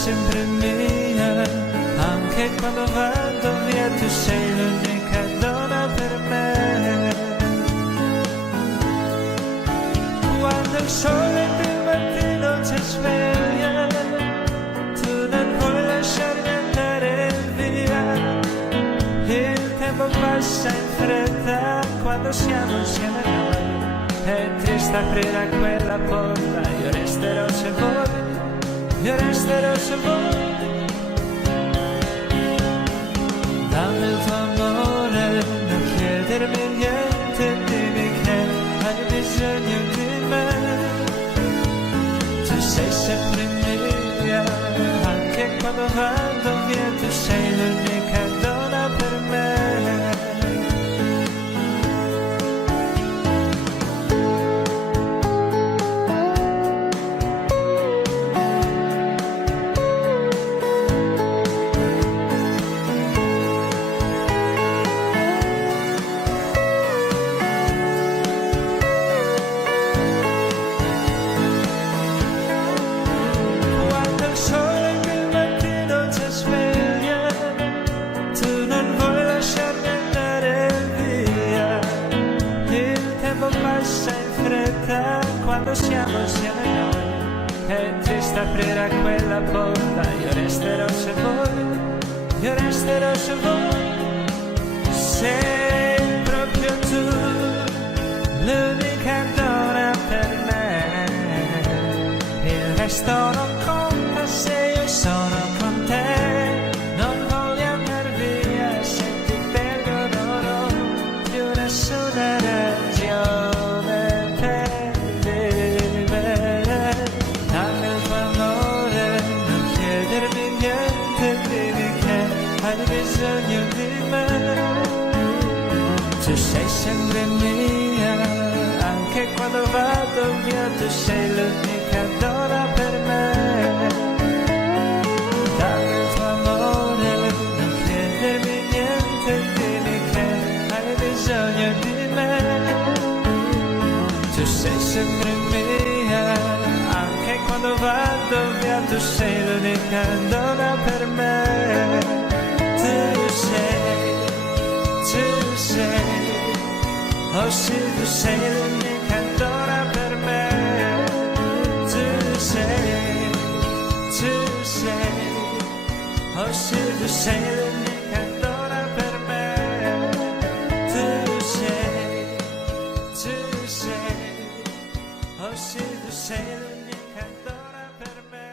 sempre mia, anche quando vado via tu sei l'unica donna per me. Quando il sole del mattino ci sveglia, tu non vuoi lasciarmi andare via. Il tempo passa in fretta quando siamo insieme noi. È triste aprire quella porta, io resterò se vuoi, io resterò se vuoi. Dammi il tuo amore, non chiedermi niente, dimmi che hai bisogno di me. Tu sei sempre mia, anche quando vado via, tu sei l'unica donna per me. Quando siamo insieme noi, è triste aprire quella porta, io resterò se vuoi, io resterò se vuoi. Sei proprio tu, l'unica donna per me. Il resto non conta se io sono con te. Non voglio andare via se ti perdo, non ho più nessuna ragione. Hai bisogno di me, tu sei sempre mia, anche quando vado via, tu sei l'unica donna per me. Dammi il tuo amore, non chiedermi niente, dimmi che hai bisogno di me. Tu sei sempre mia, anche quando vado via, tu sei l'unica donna per me. Tu sei, oh sì, tu sei l'unica donna per me. Tu sei, oh sì, tu sei l'unica donna per me. Tu sei, oh sì, tu sei l'unica donna per me.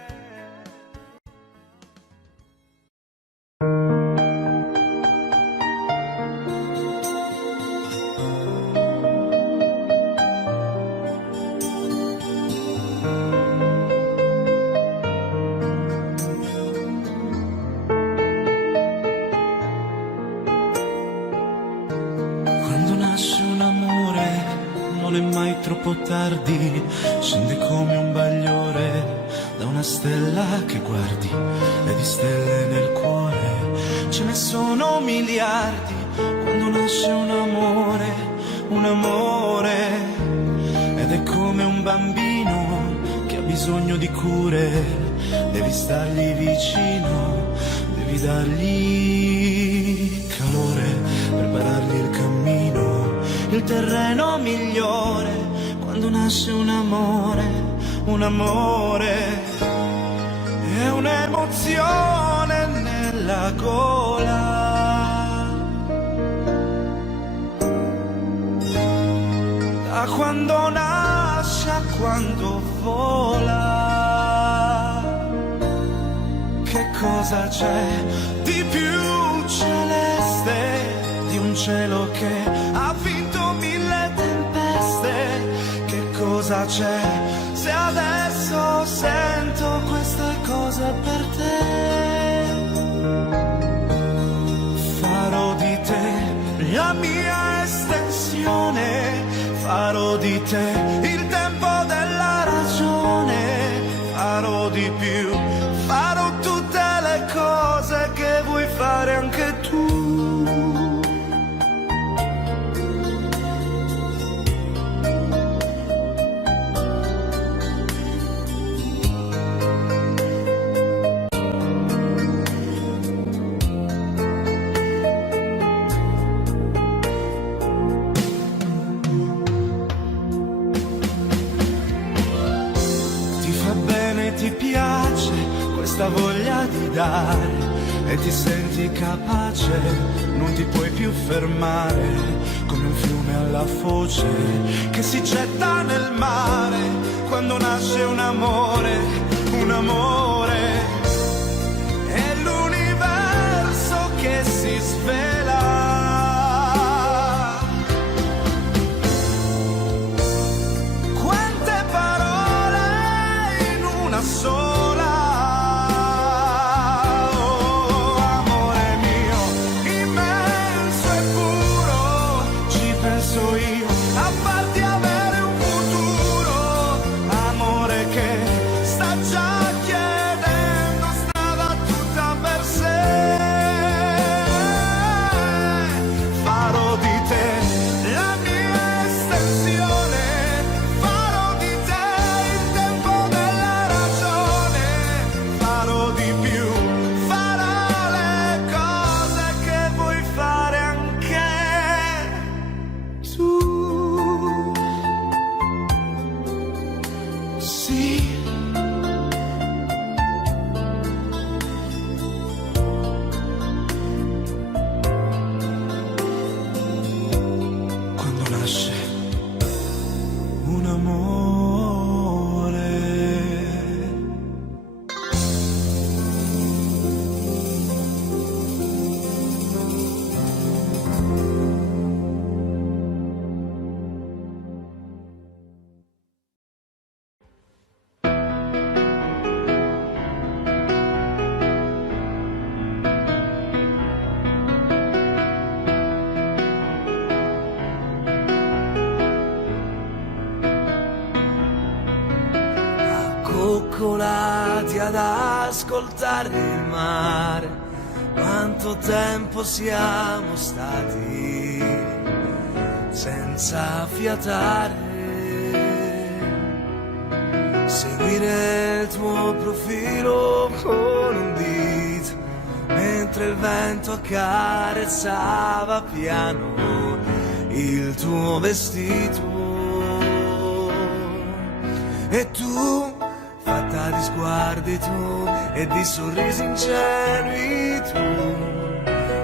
Troppo tardi, scende come un bagliore da una stella che guardi, e di stelle nel cuore ce ne sono miliardi. Quando nasce un amore, ed è come un bambino che ha bisogno di cure. Devi stargli vicino, devi dargli calore, preparargli il cammino, il terreno migliore. Quando nasce un amore è un'emozione nella gola. Da quando nasce a quando vola, che cosa c'è di più celeste di un cielo che ha vinto 1000 tempeste? Cosa c'è se adesso sento questa cosa per te? Farò di te la mia estensione, farò di te il tempo della ragione, farò di più, farò tutte le cose che vuoi fare anche tu. ti piace questa voglia di dare e ti senti capace, non ti puoi più fermare, come un fiume alla foce che si getta nel mare quando nasce un amore, un amore. È l'universo che si svela. Quante parole in una sola. Oh, amore mio, immenso e puro, ci penso io a farti avere un futuro. Amore che sta già chiedendo strada tutta per sé. Farò di te la mia estensione, farò di te il tempo della ragione, farò di più, farò le cose che vuoi fare anche tu. Sì. Quando nasce un amore. Accoccolati ad ascoltare il mare, quanto tempo siamo stati senza fiatare. Seguire il tuo profilo con un dito, mentre il vento accarezzava piano il tuo vestito. E tu, fatta di sguardi tu e di sorrisi ingenui tu,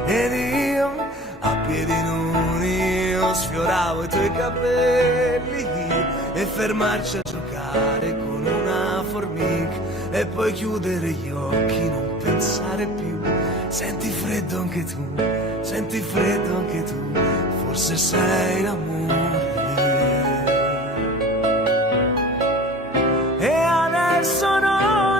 ed io a piedi nudi io sfioravo i tuoi capelli e fermarci a giocare con una formica e poi chiudere gli occhi, non pensare più. Senti freddo anche tu, senti freddo anche tu, forse sei l'amore.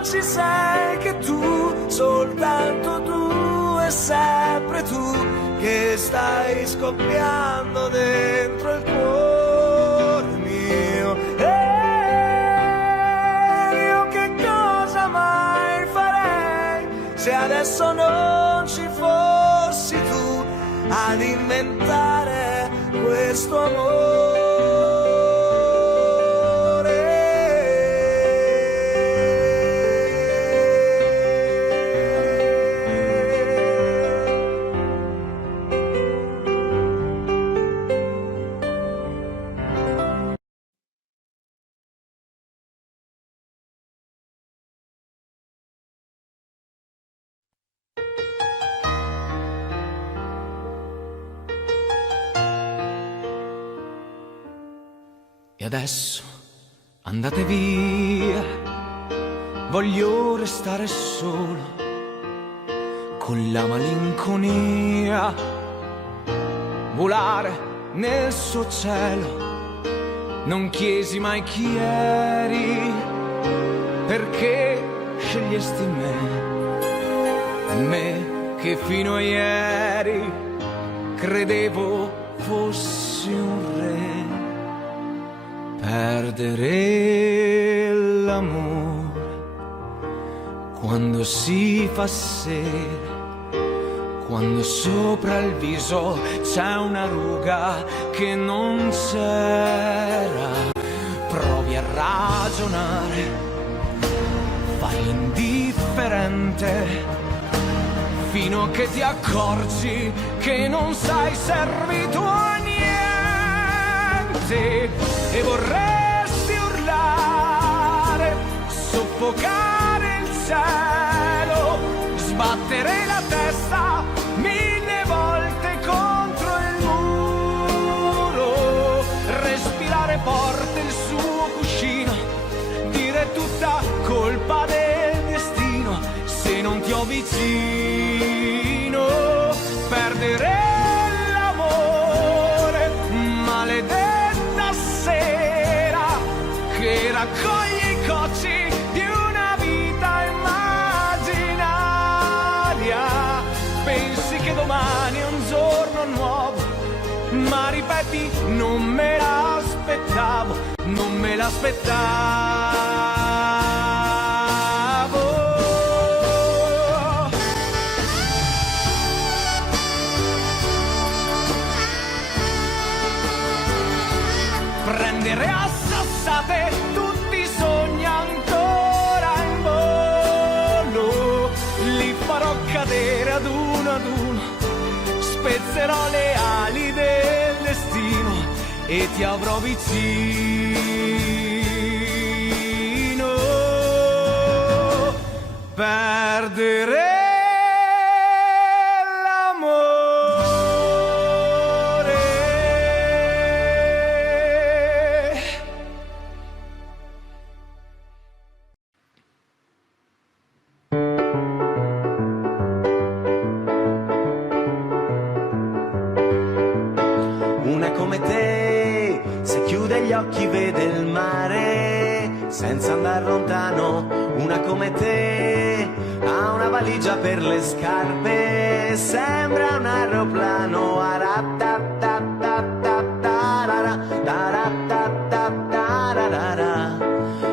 Ci sei che tu, soltanto tu e sempre tu, che stai scoppiando dentro il cuore mio. E io che cosa mai farei se adesso non ci fossi tu ad inventare questo amore. E adesso andate via, voglio restare solo con la malinconia, volare nel suo cielo. Non chiesi mai chi eri, perché scegliesti me che fino a ieri credevo fossi un re. Perdere l'amore quando si fa sera, quando sopra il viso c'è una ruga che non c'era. Provi a ragionare, fai l'indifferente, fino a che ti accorgi che non sei servito a niente e vorresti urlare, soffocare il cielo, sbattere la testa 1000 volte contro il muro, respirare forte il suo cuscino, dire tutta colpa del destino se non ti ho vicino, perdere l'amore, maledetta sera che raccoglie i cocci di una vita immaginaria. Pensi che domani è un giorno nuovo, ma ripeti non me l'aspettavo, non me l'aspettavo. Prendere a sassate tutti i sogni ancora in volo, li farò cadere ad uno, spezzerò le ali del destino e ti avrò vicino. Perdere occhi vede il mare senza andare lontano, una come te ha una valigia per le scarpe, sembra un aeroplano.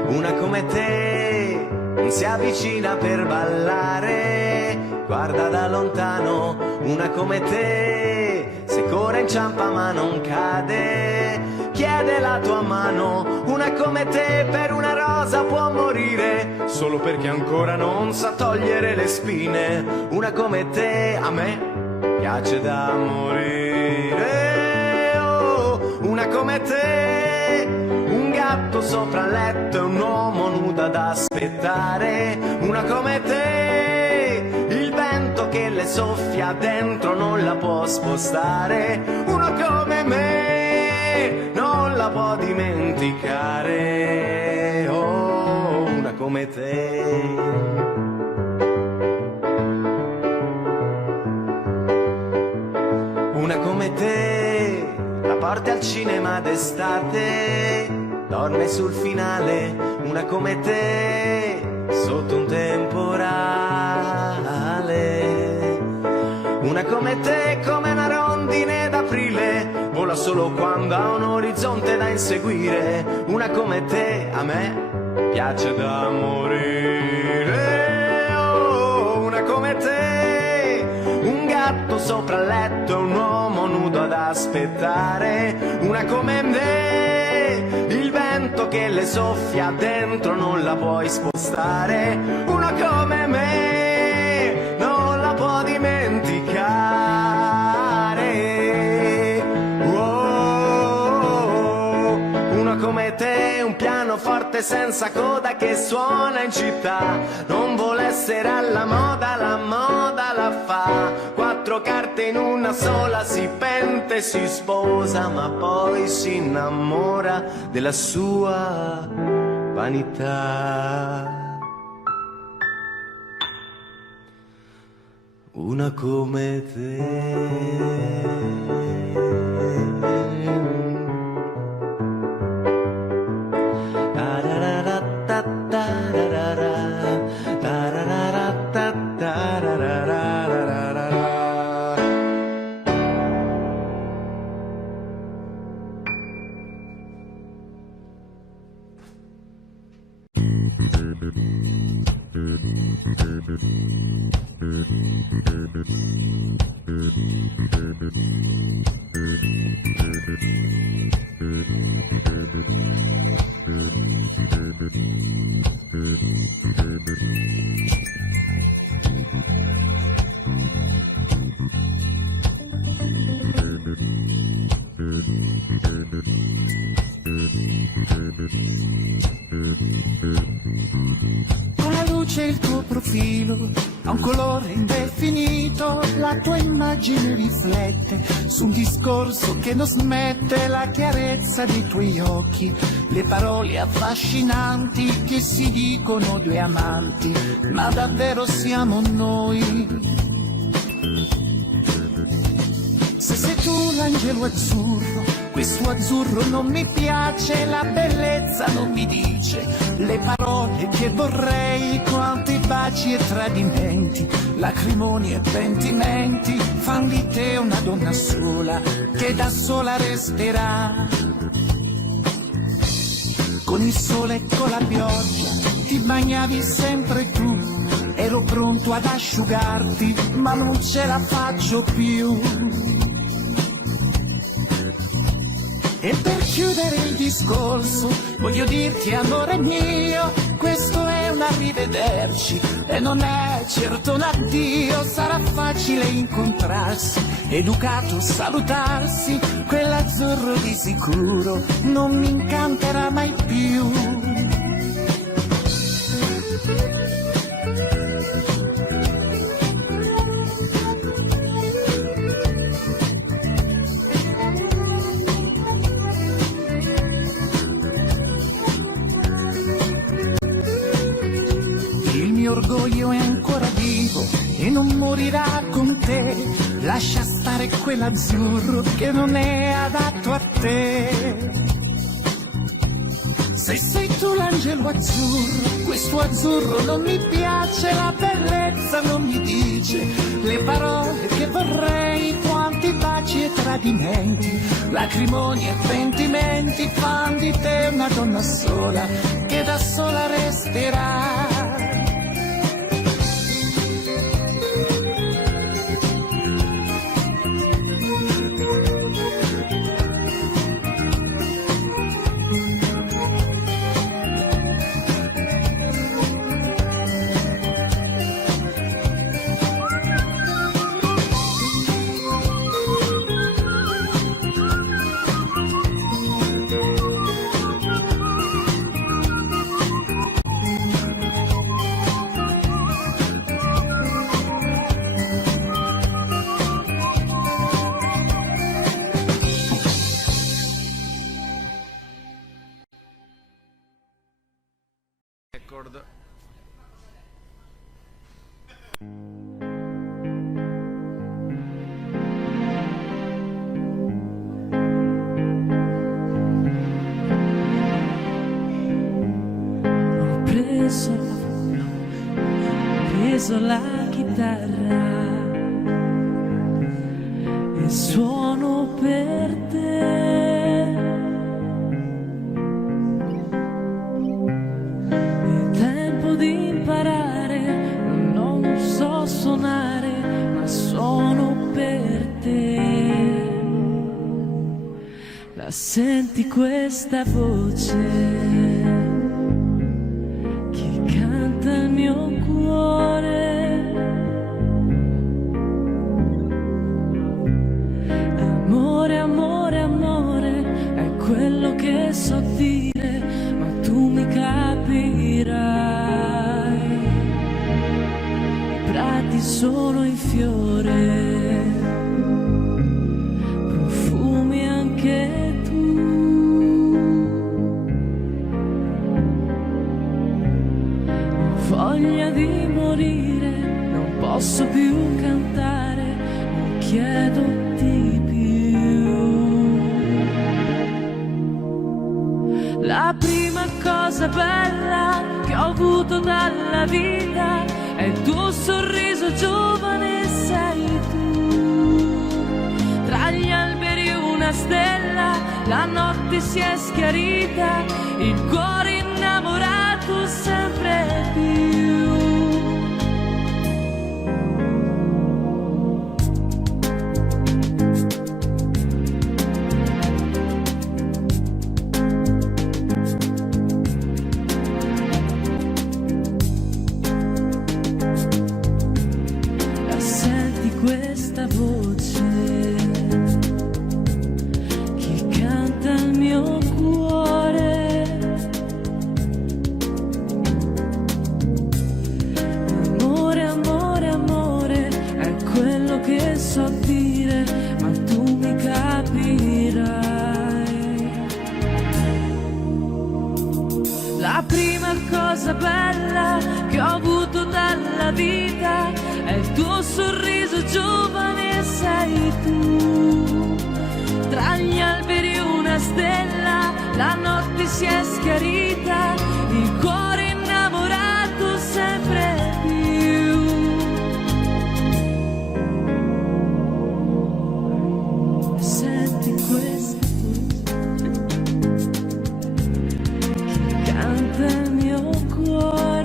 Una come te si avvicina per ballare, guarda da lontano. Una come te se corre inciampa ma non cade, chiede la tua mano. Una come te per una rosa può morire solo perché ancora non sa togliere le spine. Una come te a me piace da morire. Oh, una come te, un gatto sopra il letto e un uomo nudo ad aspettare. Una come te, il vento che le soffia dentro non la può spostare. Uno come me non la può dimenticare. Oh, una come te. Una come te la porti al cinema d'estate, dorme sul finale. Una come te sotto un temporale. Una come te come una rondine d'aprile, vola solo quando ha un orizzonte da inseguire. Una come te a me piace da morire. Oh, una come te, un gatto sopra il letto e un uomo nudo ad aspettare. Una come me, il vento che le soffia dentro non la puoi spostare. Una come me non la può dimenticare. Oh, una come te, un pianoforte senza coda che suona in città, non vuole essere alla moda, la moda la fa. 4 carte in una sola, si pente, si sposa, ma poi si innamora della sua vanità. Una come te. Con la luce il tuo profilo ha un colore indefinito, la tua immagine riflette su un discorso che non smette, la chiarezza dei tuoi occhi, le parole affascinanti che si dicono due amanti, ma davvero siamo noi? Se sei tu l'angelo azzurro, questo azzurro non mi piace, la bellezza non mi dice le parole che vorrei, quanti baci e tradimenti, lacrimoni e pentimenti fan di te una donna sola che da sola resterà. Con il sole e con la pioggia ti bagnavi sempre tu, ero pronto ad asciugarti ma non ce la faccio più. E per chiudere il discorso voglio dirti, amore mio, questo è un arrivederci e non è certo un addio. Sarà facile incontrarsi, educato salutarsi, quell'azzurro di sicuro non mi incanterà mai più. Orgoglio è ancora vivo e non morirà con te, lascia stare quell'azzurro che non è adatto a te. Se sei tu l'angelo azzurro, questo azzurro non mi piace, la bellezza non mi dice le parole che vorrei, quanti baci e tradimenti, lacrimoni e pentimenti fan di te una donna sola che da sola resterà. Preso la chitarra e suono per te. È tempo di imparare, non so suonare, ma suono per te. La senti questa voce? Il mio cuore, amore, amore, amore, è quello che so dire, ma tu mi capirai. I prati sono in fiore, profumi anche tu. Voglia di morire, non posso più cantare, non chiedo di più. La prima cosa bella che ho avuto dalla vita è il tuo sorriso giovane, sei tu. Tra gli alberi una stella, la notte si è schiarita, il cuore innamorato sempre più. La senti questa voce? Chi La prima cosa bella che ho avuto dalla vita è il tuo sorriso giovane, sei tu. Tra gli alberi una stella, la notte si è schiarita, il cuore innamorato sempre più. Senti questo, canta il mio cuore.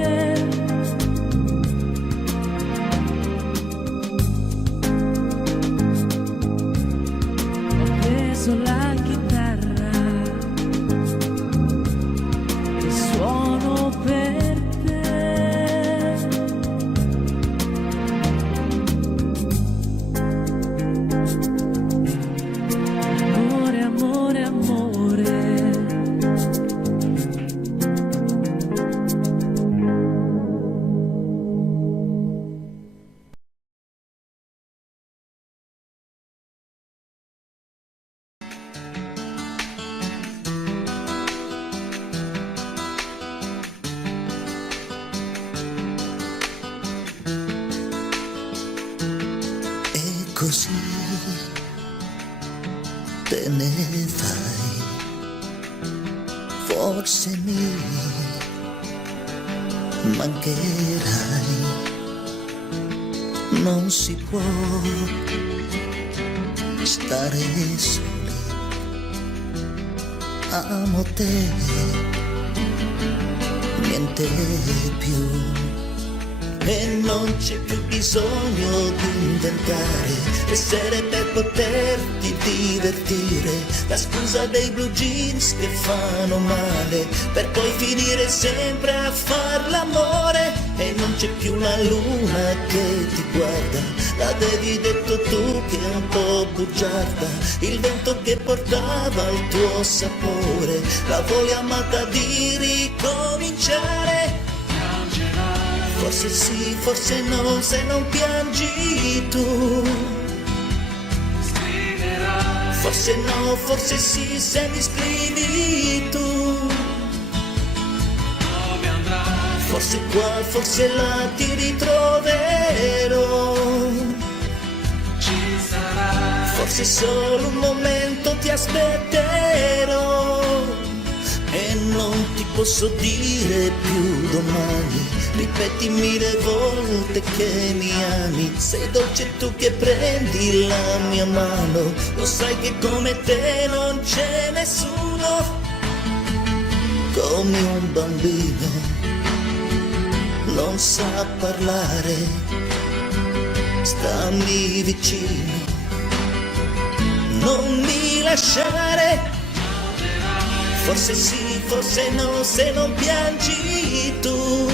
Ho preso la chitarra e suono per te. Amore, amore, amore. E così te ne vai, forse mi mancherai, non si può stare soli, amo te, niente più. E non c'è più bisogno di inventare le sere per poterti divertire, la scusa dei blue jeans che fanno male, per poi finire sempre a far l'amore. E non c'è più la luna che ti guarda, l'avevi detto tu che è un po' bugiarda, il vento che portava il tuo sapore, la voglia amata di ricominciare. Forse sì, forse no, se non piangi tu. Forse no, forse sì, se mi scrivi tu. Forse qua, forse là ti ritroverò. Forse solo un momento ti aspetterò. E non ti posso dire più domani, ripeti mille volte che mi ami, sei dolce tu che prendi la mia mano, lo sai che come te non c'è nessuno. Come un bambino non sa parlare, stammi vicino, non mi lasciare. Forse sì, forse no, se non piangi tu.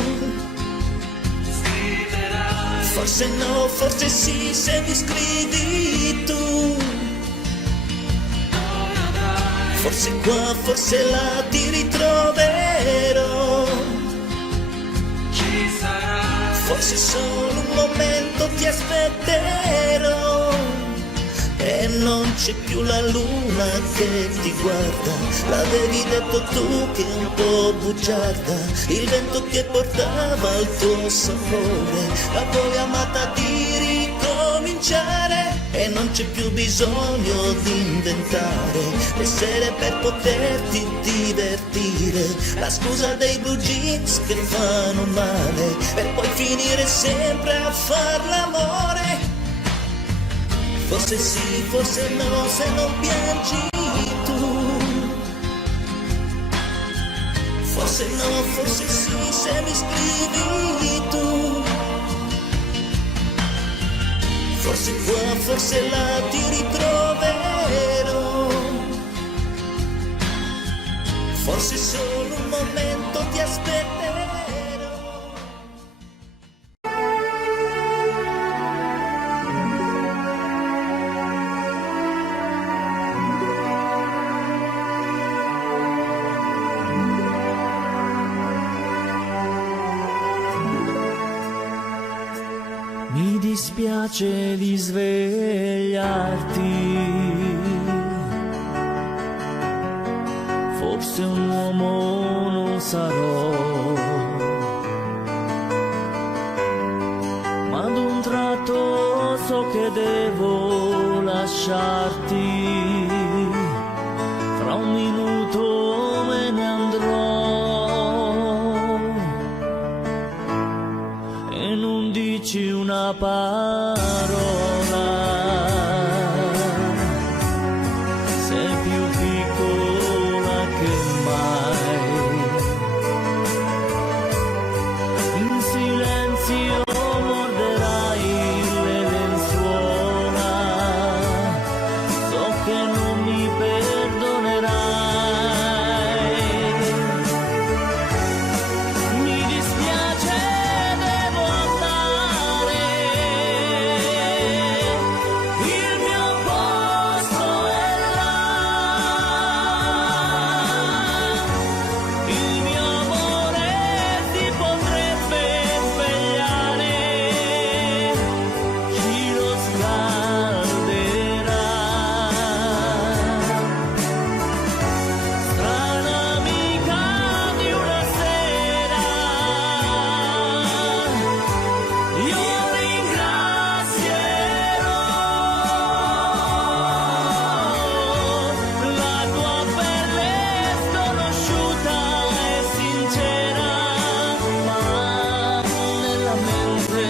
Forse no, forse sì, se mi scrivi tu. Forse qua, forse là ti ritroverò. Forse solo un momento ti aspetterò. E non c'è più la luna che ti guarda, l'avevi detto tu che è un po' bugiarda, il vento che portava il tuo sapore, la voglia amata di ricominciare. E non c'è più bisogno di inventare le sere per poterti divertire, la scusa dei blue jeans che fanno male, per poi finire sempre a far l'amore. Forse sì, forse no, se non piangi tu. Forse no, forse sì, se mi scrivi tu. Forse qua, forse là ti ritroverò. Forse solo un momento ti aspetterò. Mi dispiace di svegliarti, forse un uomo non sarò, ma ad un tratto so che devo lasciarti, fra un minuto me ne andrò e non dici una parola. Sei più piccola che mai, in silenzio morderai le lenzuola, so che non mi perdonerai. Mi dispiace, devo andare, il mio posto è là, il mio amore ti potrebbe svegliare, chi lo scalderà. Strana amica di una sera, io ringrazierò la tua pelle sconosciuta e sincera, ma nella mente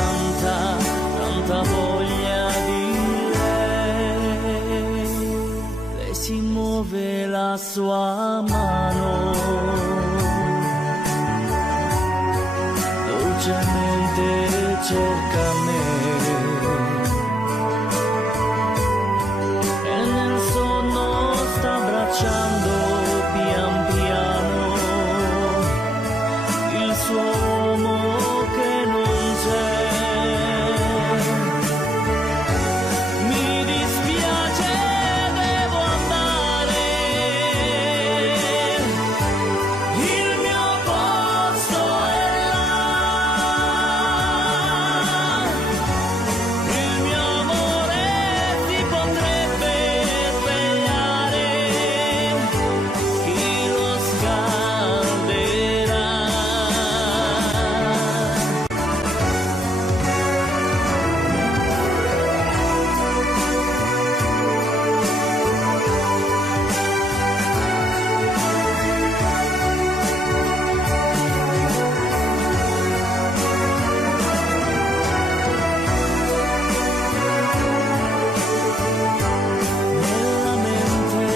tanta voglia di lei. Lei si muove la sua mano, dolcemente cerca me, e nel sonno sta abbracciando pian piano il suo uomo che non c'è. Mi dispiace, devo andare, il mio posto è là, il mio amore ti potrebbe svegliare, chi lo scalderà. Nella mente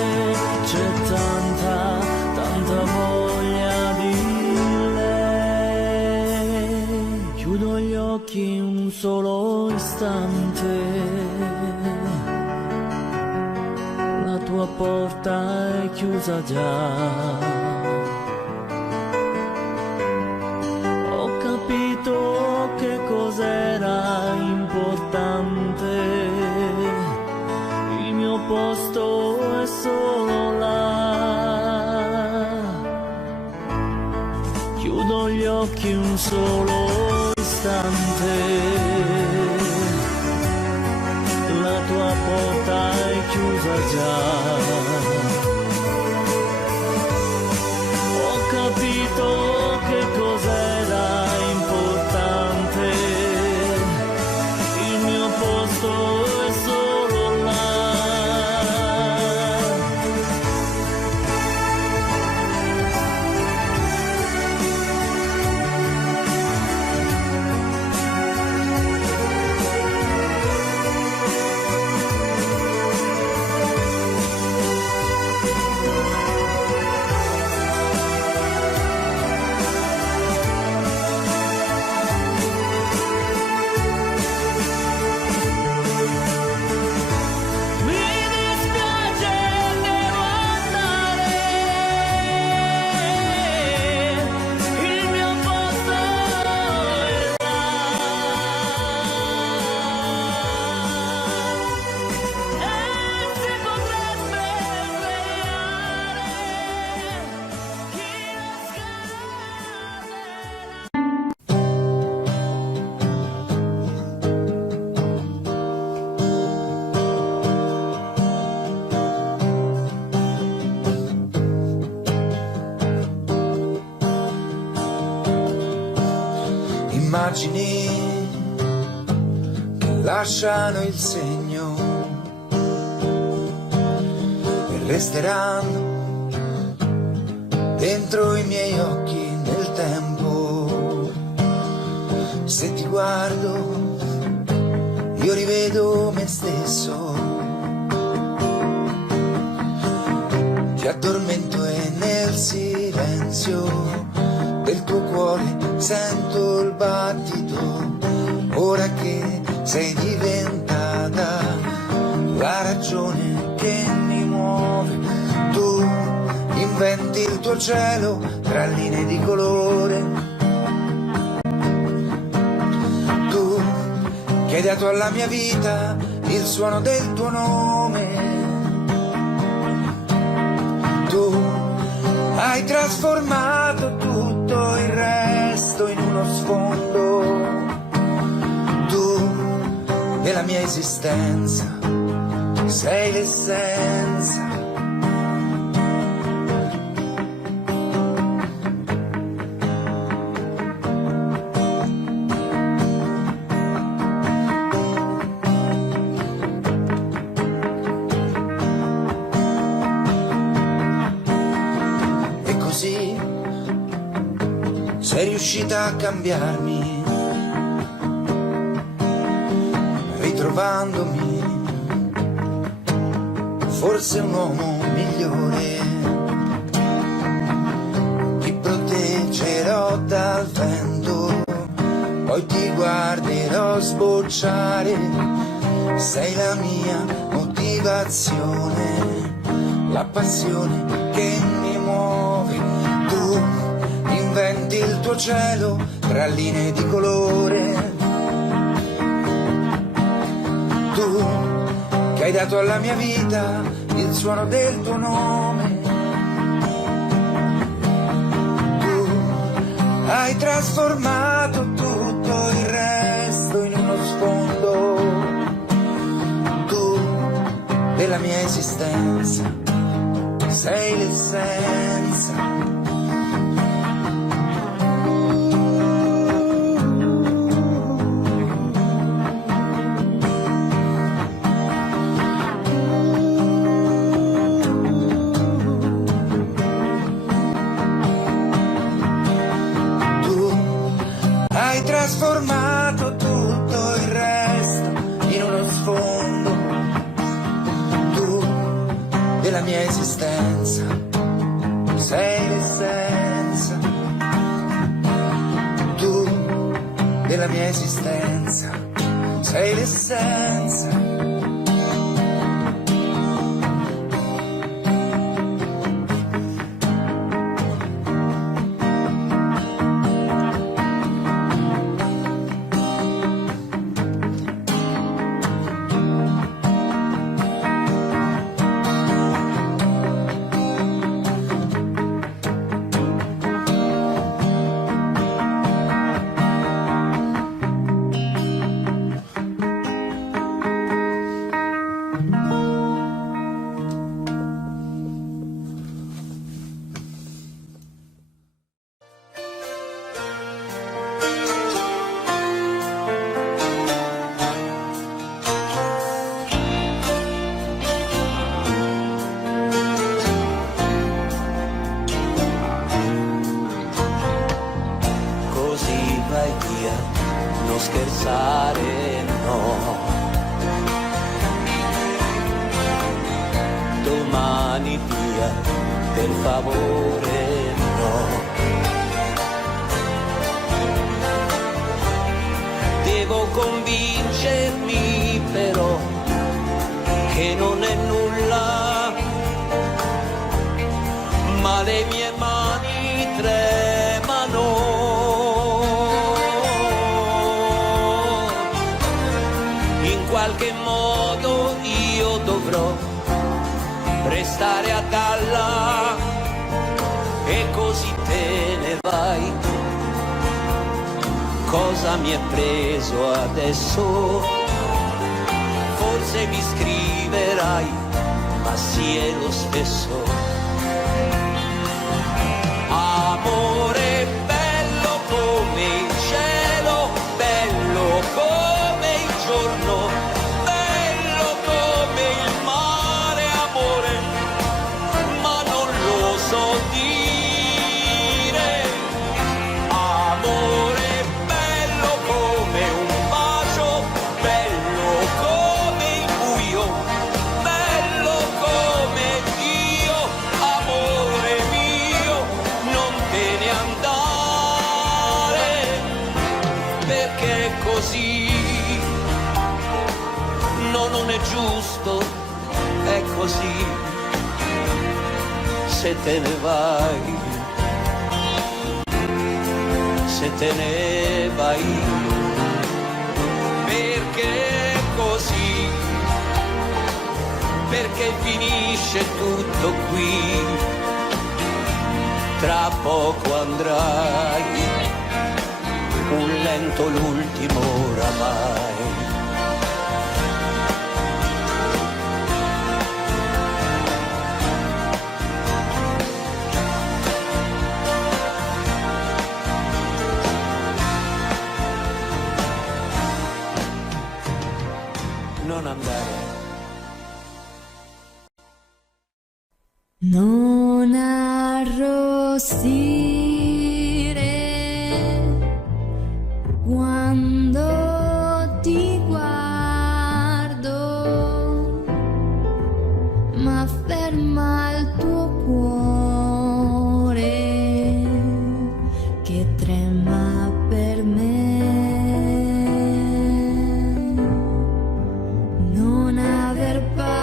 c'è tanta voglia di lei. Chiudo gli occhi un solo istante, la tua porta è chiusa già. Ho capito che cos'era importante, il mio posto è solo là. Chiudo gli occhi un solo istante, la tua porta è chiusa già. Ho capito che cos'era importante, il mio posto è solo là. immagini che lasciano il segno e resteranno dentro i miei occhi nel tempo. Se ti guardo io rivedo me stesso, ti addormento e nel silenzio del tuo cuore sento il battito. Ora che sei diventata la ragione che mi muove, tu inventi il tuo cielo tra linee di colore, tu che hai dato alla mia vita il suono del tuo nome, tu hai trasformato tutto il resto in uno sfondo, tu della mia esistenza sei l'essenza. Sei riuscita a cambiarmi, ritrovandomi, forse un uomo migliore. Ti proteggerò dal vento, poi ti guarderò sbocciare. Sei la mia motivazione, la passione che mi muove. Tu inventi il tuo cielo tra linee di colore, tu che hai dato alla mia vita il suono del tuo nome, tu hai trasformato tutto il resto in uno sfondo, tu della mia esistenza sei l'essenza. Hai trasformato tutto il resto in uno sfondo, tu della mia esistenza sei l'essenza, tu della mia esistenza sei l'essenza. Non scherzare, no. Domani via, per favore, no. Devo convincermi però che non è nulla, ma le mie mani tremano. In qualche modo io dovrò restare a galla e così te ne vai. Cosa mi è preso adesso? Forse mi scriverai, ma sì è lo stesso. Amore bello come il cielo, andare, perché così no, non è giusto, è così, se te ne vai, se te ne vai, perché così, perché finisce tutto qui, tra poco andrai, un lento l'ultimo oramai. Non andare. Non arrossire quando ti guardo, ma ferma il tuo cuore che trema per me. Non aver paura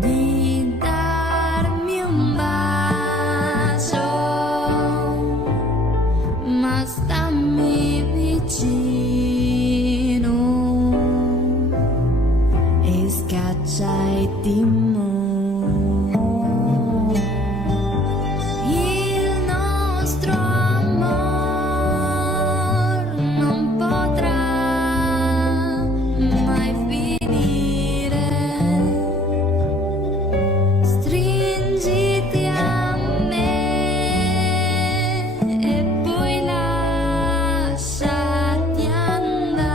di darmi un bacio, ma stammi vicino e scaccia i timori. Il nostro amor non potrà mai finire. Stringiti a me e poi lasciati andare.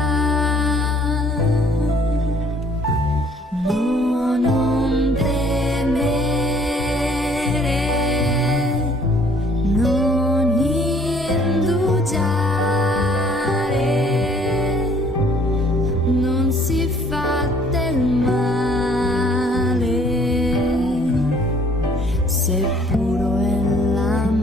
No, non temere, non indugiare, non si fa del male se puro è l'amore.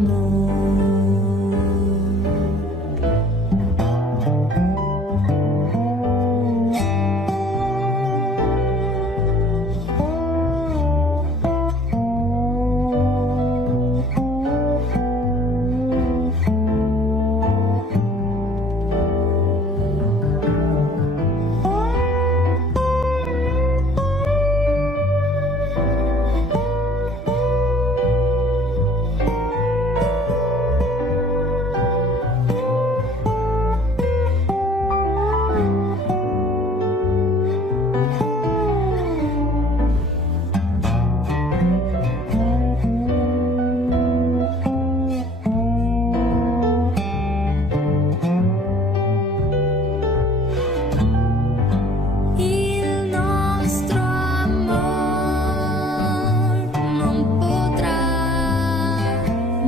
Il nostro amor non potrà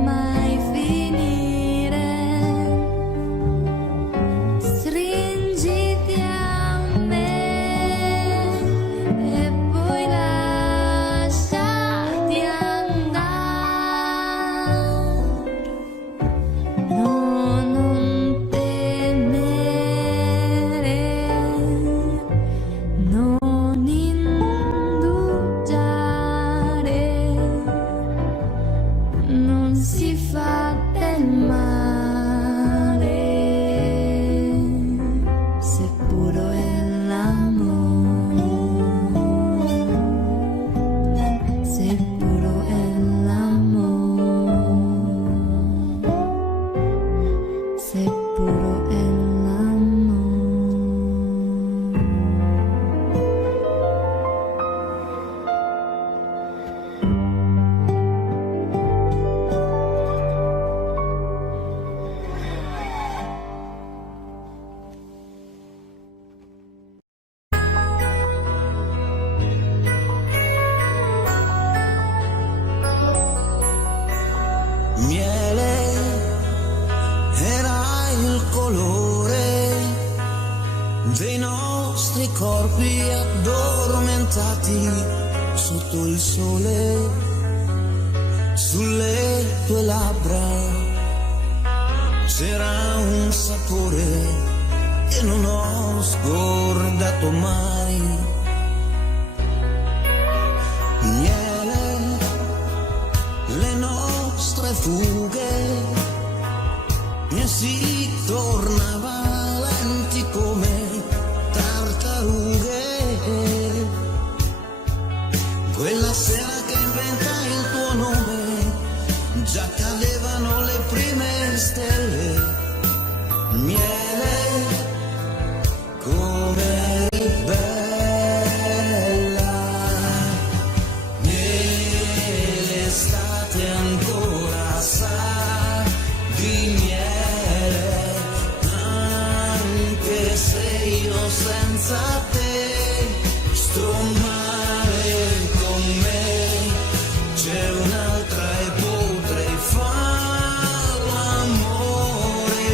mai finire. Stringiti a me e poi lasciati andare. No, non temere, non indugiare, non si fa del male se puro è l'amore, se puro è l'amore, se puro è l'amore. Miele era il colore dei nostri corpi addormentati sotto il sole. sulle tue labbra c'era un sapore che non ho scordato mai. Miele, le nostre fughe, e si tornava lenti come tartarughe. Quella sera che inventai il tuo nome, già cadevano le prime stelle. Miele, come eri bella. Nell'estate ancora sa di miele, anche se io senza te sto male. Con me c'è un'altra e potrei farlo amore,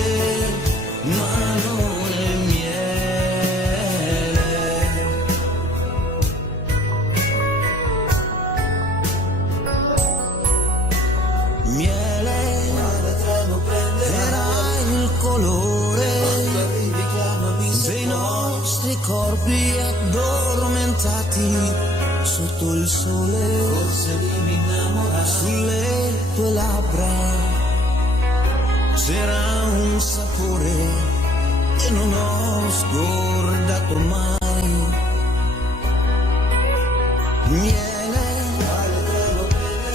ma non è miele. Miele era il colore dei nostri corpi addormentati sotto il sole. Forse mi innamorare. Sulle tue labbra c'era un sapore che non ho scordato mai. Miele,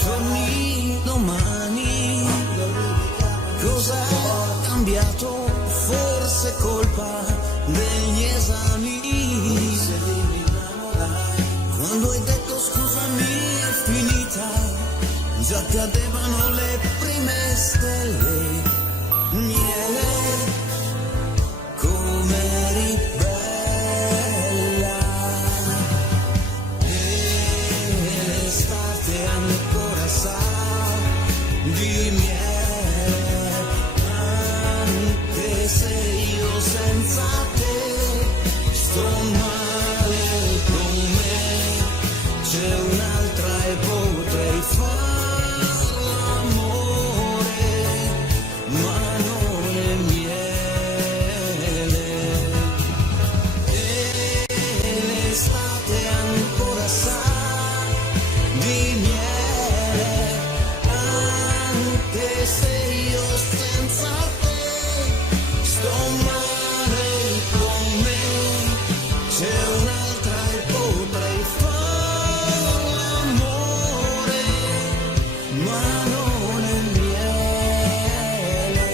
torni domani. Cos'è cambiato? Forse colpa degli esami. Quando hai detto scusami è finita, già cadevano le prime stelle. Miele, come eri bella. E l'estate ancora sa di miele, anche se io senza te sto male. Con me c'è un'altra e potrei farlo amore, ma non è miele. E l'estate ancora sa di miele, anche se io senza te sto male. Con me c'è un'altra e potrei farlo amore, ma non è miele.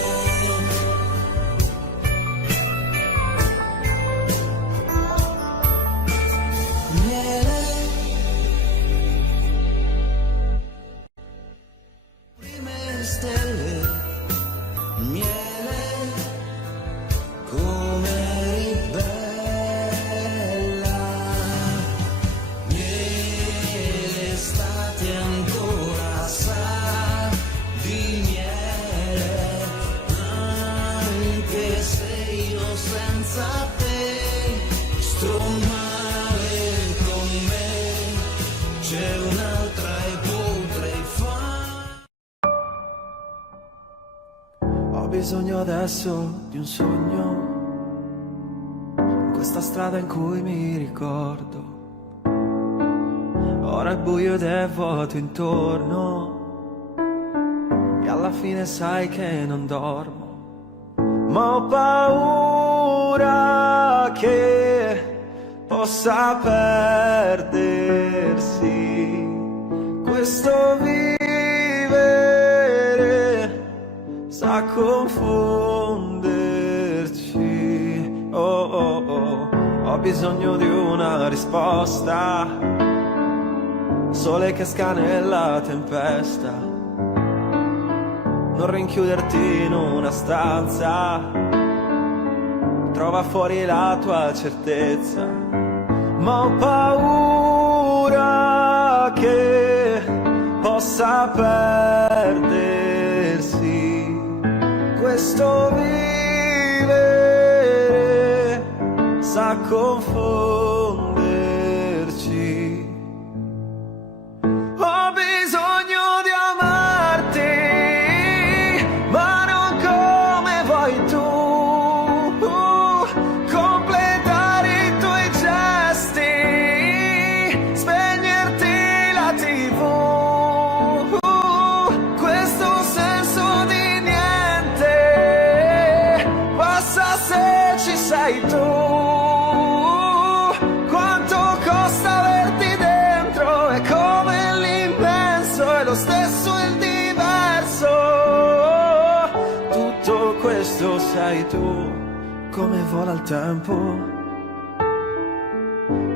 Miele, prime stelle. Miele, come eri bella. Miele, estate ancora sa di miele, anche se io senza te sto male. Con me c'è un'altra e potrei fare. Ho bisogno adesso di un sogno, in questa strada in cui mi ricordo. Ora è buio ed è vuoto intorno, e alla fine sai che non dormo. Ma ho paura che possa perdersi questo vivere, sa confonderci. Oh, oh, oh. Ho bisogno di una risposta, sole che esca nella tempesta, non rinchiuderti in una stanza, trova fuori la tua certezza. Ma ho paura che possa perdersi questo vivere, sa confonderci. Ho bisogno di amare stesso e il diverso. Tutto questo sai tu, come vola il tempo.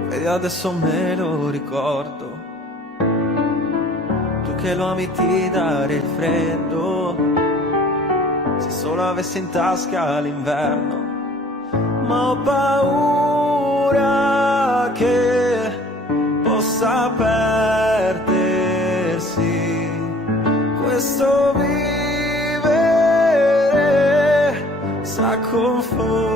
Vedi adesso me lo ricordo, tu che lo ami ti dare il freddo, se solo avessi in tasca l'inverno. Ma ho paura che possa perdersi questo vivere, sa confonderci.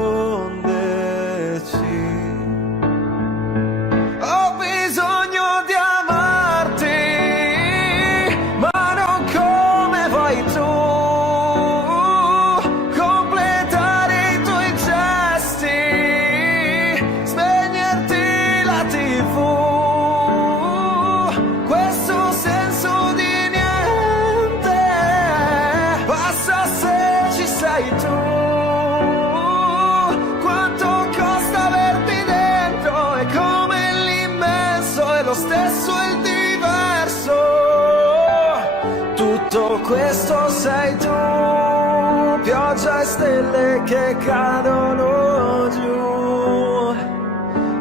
Ho bisogno di amarti, ma non come vuoi tu, completare i tuoi gesti, spegnerti la TV, questo senso di niente passa se ci sei tu. Quanto costa averti dentro, è come l'immenso, è lo stesso e il diverso. Tutto questo sei tu, pioggia e stelle che cadono giù.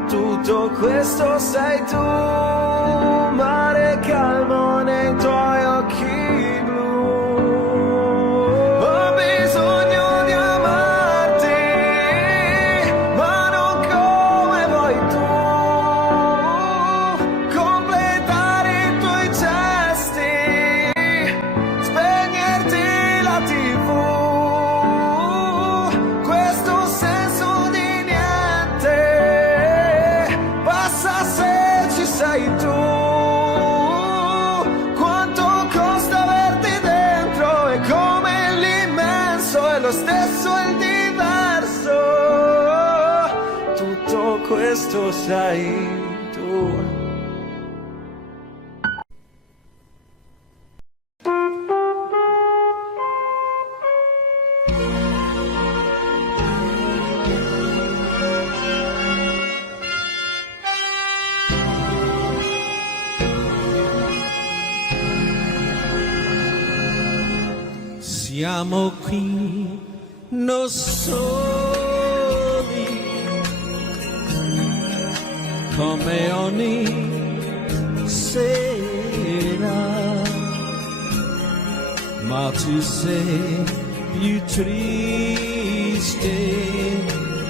Tutto questo sei tu, mare calmo nei tuoi occhi blu. Ho bisogno di amarti, ma non come vuoi tu, completare i tuoi gesti, spegnerti la TV, questo senso di niente passa se ci sei tu. Quanto costa averti dentro, è come l'immenso, è lo stesso e il diverso. Tutto questo sei tu. Siamo qui, non soli, come ogni sera, ma tu sei più triste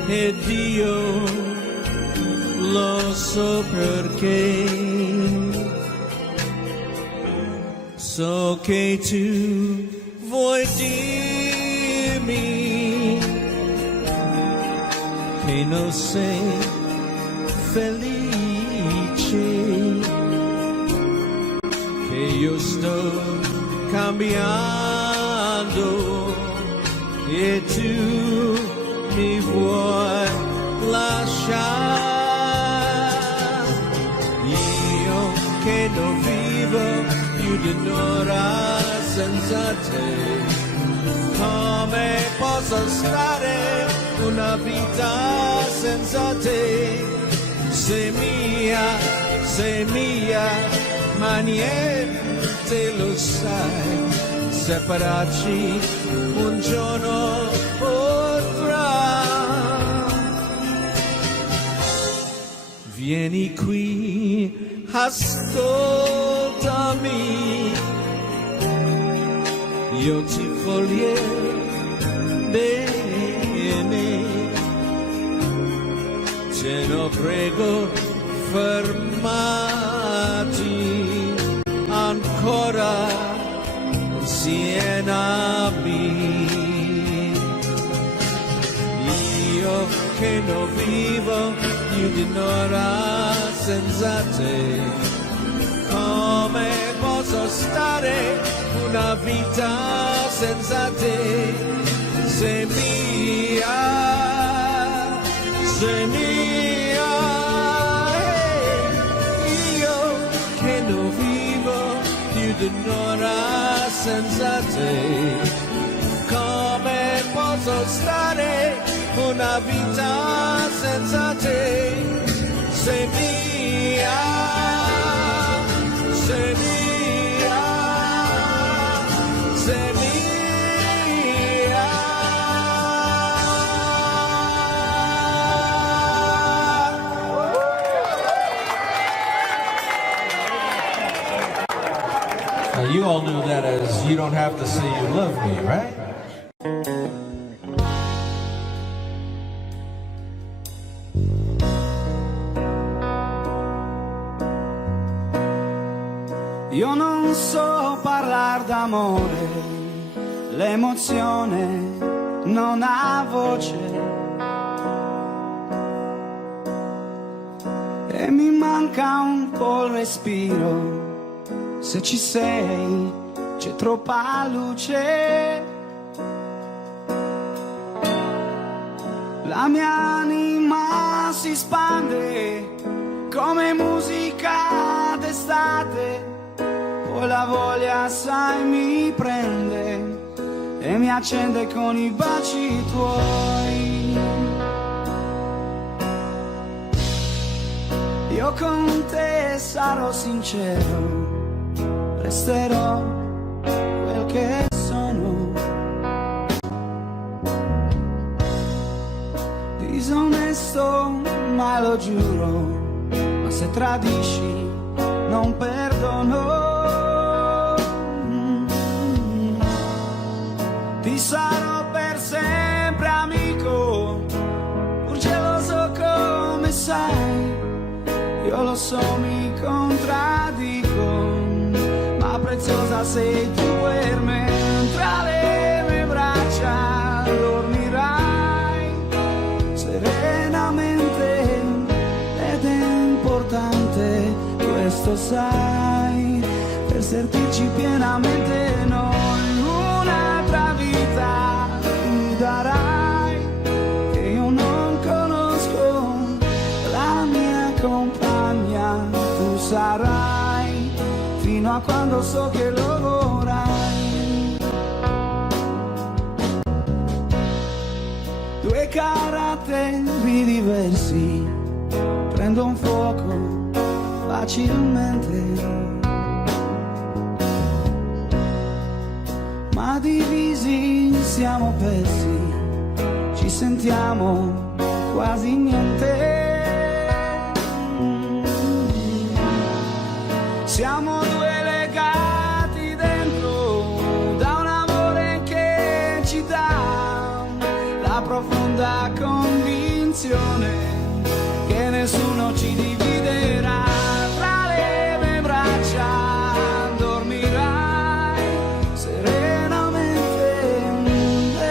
ed io lo so perché. So che tu vuoi dirmi che non sei felice, che io sto cambiando e tu mi vuoi lasciare. Io che non vivo più di un'ora senza te, come posso stare una vita senza te? Sei mia, ma niente lo sai, separarci un giorno potrà. Vieni qui, ascoltami, io ti voglio bene, te lo prego, fermati ancora insieme a me. Io che non vivo più di un'ora senza te, come posso stare una vita senza te? Sei mia, io che non vivo più di un'ora senza te, come posso stare una vita senza te? Sei mia, sei mia. Now, you all knew that as You Don't Have to Say You Love Me, right? Io non so parlare d'amore, l'emozione non ha voce e mi manca un po' il respiro. Se ci sei c'è troppa luce, la mia anima si spande come musica d'estate. Poi la voglia, sai, mi prende e mi accende con i baci tuoi. Io con te sarò sincero, resterò quel che sono. Disonesto, ma lo giuro, ma se tradisci non perdono. Ti sarò per sempre amico, pur geloso come sai. Io lo so, mi contraddico, ma preziosa sei tu per me. Tra le mie braccia dormirai serenamente ed è importante, questo sai, per sentirci pienamente noi. Un'altra vita mi darai che io non conosco, la mia compagna tu sarai fino a quando so che lo vorrai. Due caratteri diversi prendo un fuoco facilmente, ma divisi siamo persi, ci sentiamo quasi niente. Siamo due legati dentro da un amore che ci dà la profonda convinzione che nessuno ci dividerà. Tra le mie braccia dormirai serenamente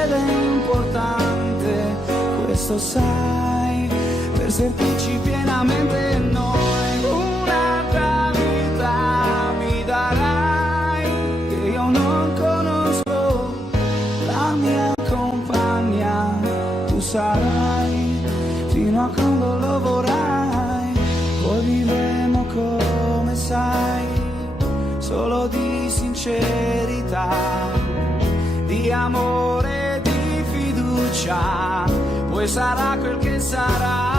ed è importante, questo sai, per sentirci pienamente noi. Un'altra vita mi darai che io non conosco, la mia compagna tu sarai fino a quando lo vorrai. Poi vivremo come sai, solo di sincerità, di amore, di fiducia, poi sarà quel che sarà.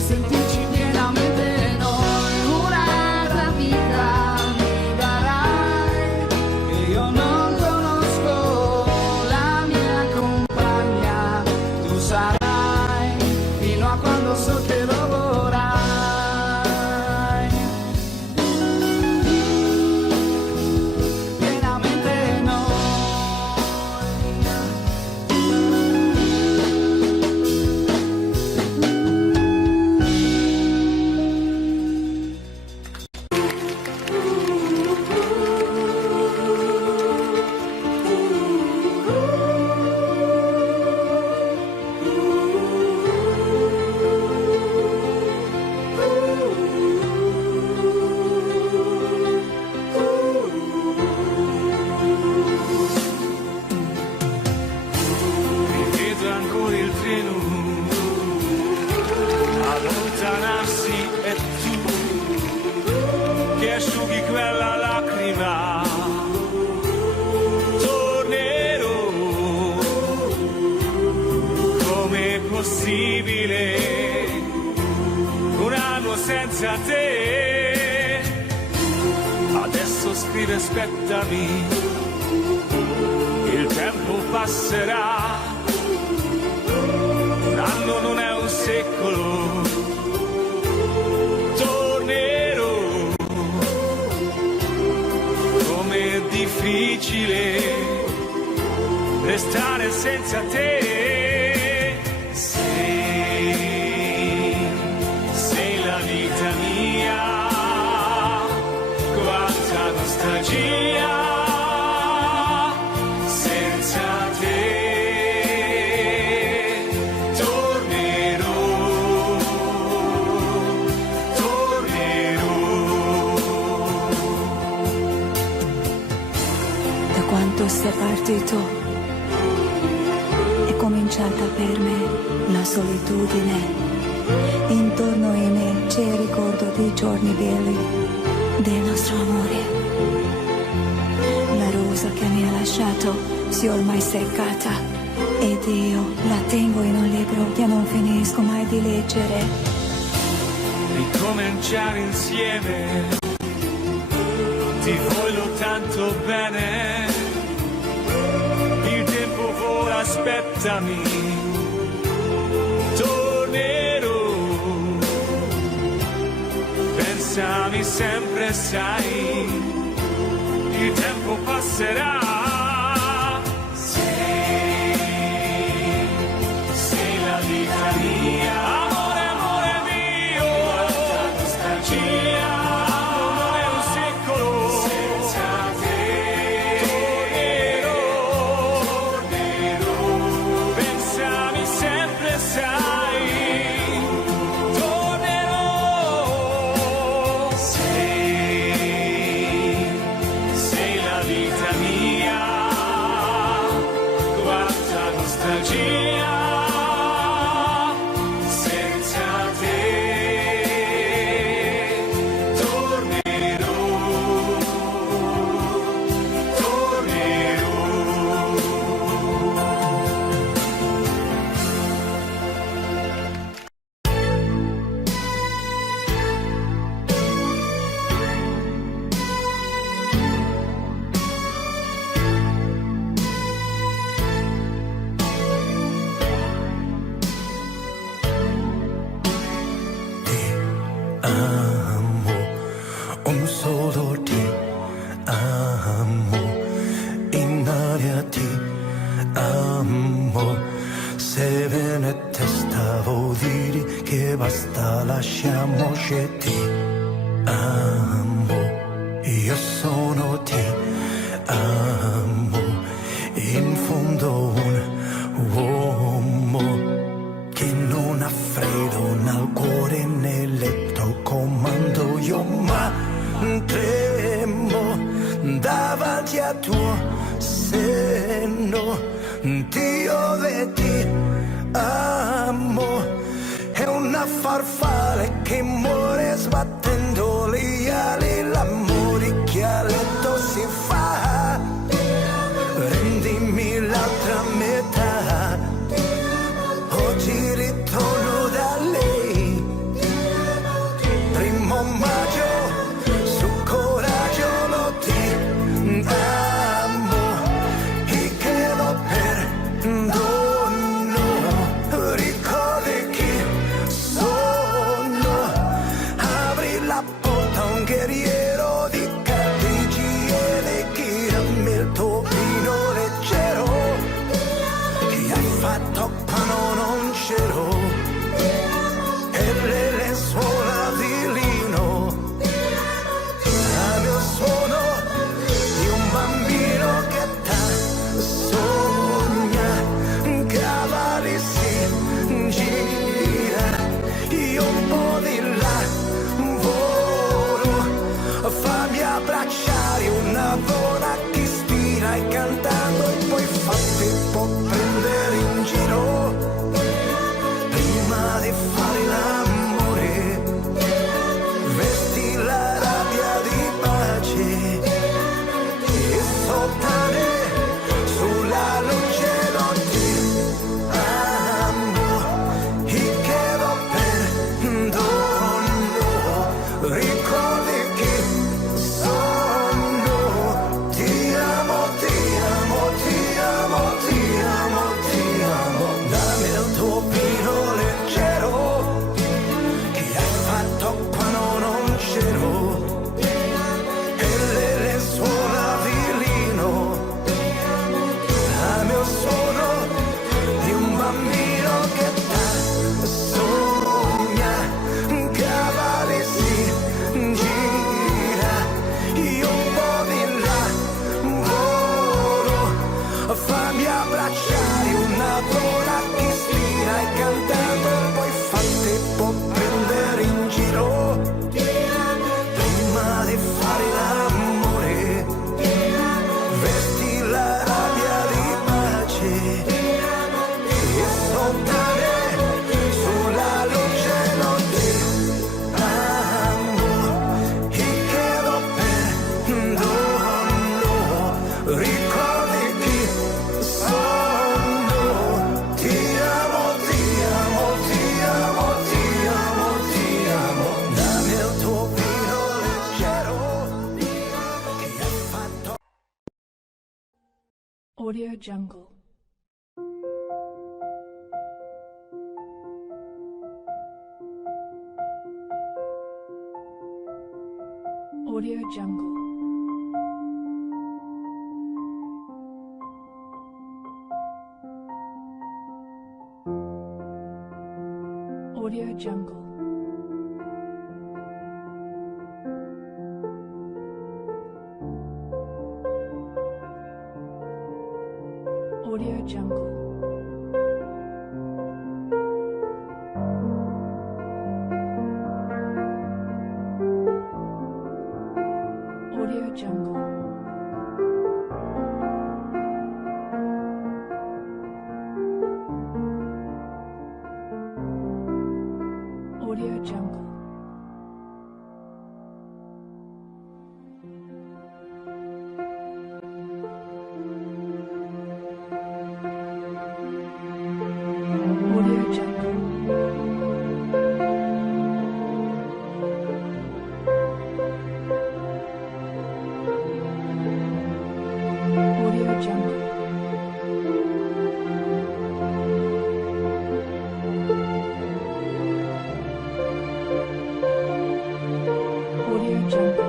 Sentirci pienamente impossibile un anno senza te. Adesso scrive aspettami, il tempo passerà, un anno non è un secolo, tornerò. Com'è difficile restare senza te. Sei la vita mia, quanta nostalgia, senza te tornerò. Da quanto sei partito è cominciata per me la solitudine. Intorno a me c'è il ricordo dei giorni belli del nostro amore. La rosa che mi ha lasciato si è ormai seccata ed io la tengo in un libro che non finisco mai di leggere. Ricominciare insieme, ti voglio tanto bene. Il tempo vola, aspettami, tornerò. Pensami sempre, sai, il tempo passerà. Sei la vita mia, amore, amore mio, quanta nostalgia, non è un secolo, senza te tornerò. Pensami sempre, sai, tornerò. Sei la vita mia, quanta nostalgia, senza te tornerò. Amo, un solo ti amo, in aria ti amo. Se ve ne testa vuol dire che basta, lasciamoci ti amo. Io sono ti amo, in fondo un uomo che non ha freddo nel cuore nel letto, comando io ma tremo davanti a tuo seno. Dio vedi, amo, è una farfalla che muore sbattendo le ali, l'amore che a letto si fa. Rendimi l'altra metà, oggi ritorno da lei. Primo maggio, su coraggio lo ti amo, e chiedo perdono. Ricordi chi sono, apri la porta a un guerriero di cartiglie di chi dammi il tuo vino leggero, che hai fatto quando non c'ero, e le lenzuola di lino, al mio suono di un bambino che t'ha sogna, cavalli si gira, io un po' di là volo, fammi abbracciare una buona che stai cantando e poi fatti un po' prendere in giro. bracciali, una gola che ispira e cantando poi fatte può prendere in giro. Prima di fare l'amore, vesti la rabbia di pace e soltare sulla luce non ti amo e chiedo perdono. Ricordi chi sono, ti amo, ti amo, ti amo, ti amo, ti amo. Dammi il tuo vino leggero che hai fatto. Audio Jungle. Audio Jungle. Audio Jungle. Audio Jungle. Audio Jungle. Audio Jungle. Audio Jungle. Audio Jungle. Audio Jungle. Audio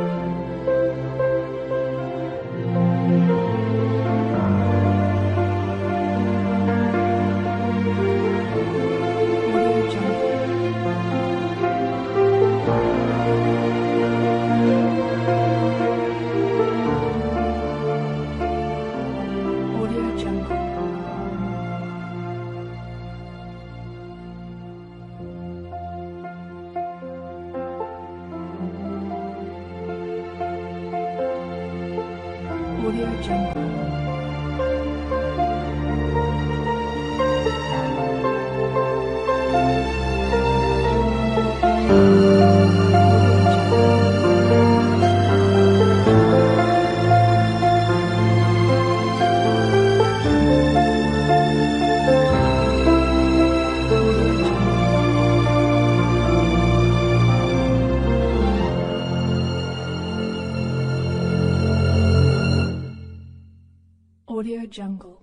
Jungle. Audio Jungle. Audio Jungle. Audio Jungle.